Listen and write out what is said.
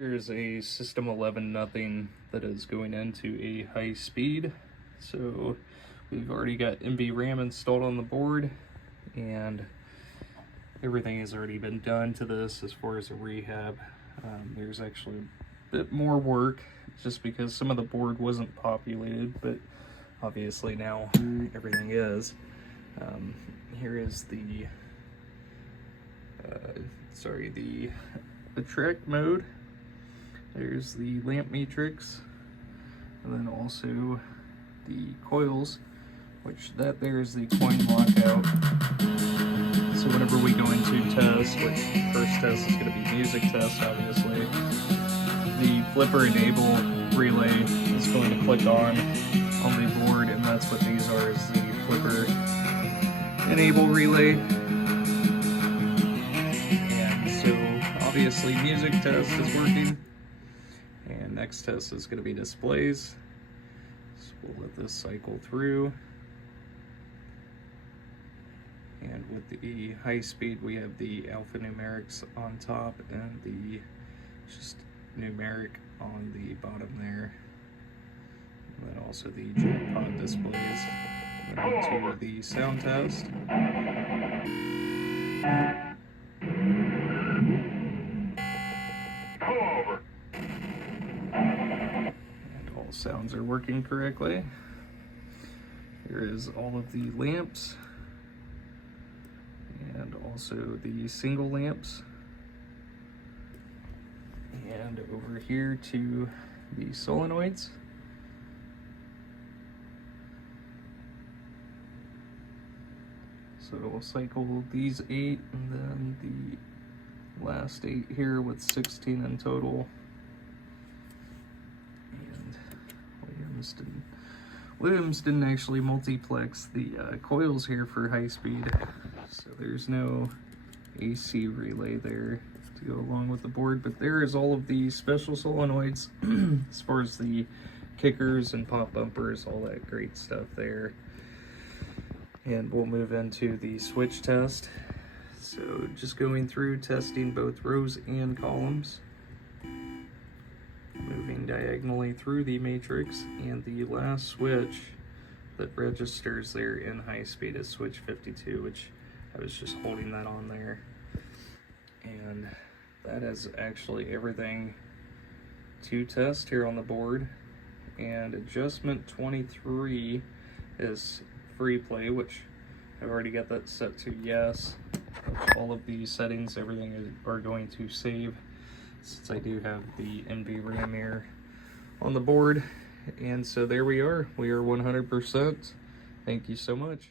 Here's a System 11 nothing that is going into a high speed. So we've already got MB RAM installed on the board, and everything has already been done to this as far as a rehab. There's actually a bit more work just because some of the board wasn't populated, but obviously now everything is. Here is the track mode. There's the lamp matrix, and then also the coils, which that there is the coin lockout. So whenever we go into test, which first test is going to be music test, obviously, the flipper enable relay is going to click on the board, and that's what these are, is the flipper enable relay. And so obviously music test is working. And next test is going to be displays. So we'll let this cycle through. And with the high speed, we have the alphanumerics on top and the just numeric on the bottom there. And then also the jackpot displays. And then to the sound test. Sounds are working correctly. Here is all of the lamps and also the single lamps, and over here to the solenoids. So we'll cycle these 8 and then the last 8 here with 16 in total. Williams didn't actually multiplex the coils here for high speed, so there's no AC relay there to go along with the board, but there is all of the special solenoids as far as the kickers and pop bumpers, all that great stuff there. And we'll move into the switch test. So just going through testing both rows and columns, moving diagonally through the matrix, and the last switch that registers there in high speed is switch 52, which I was just holding that on there. And that is actually everything to test here on the board. And adjustment 23 is free play, which I've already got that set to yes. All of these settings, everything are going to save, since I do have the MB RAM here on the board. And so there we are 100%. Thank you so much.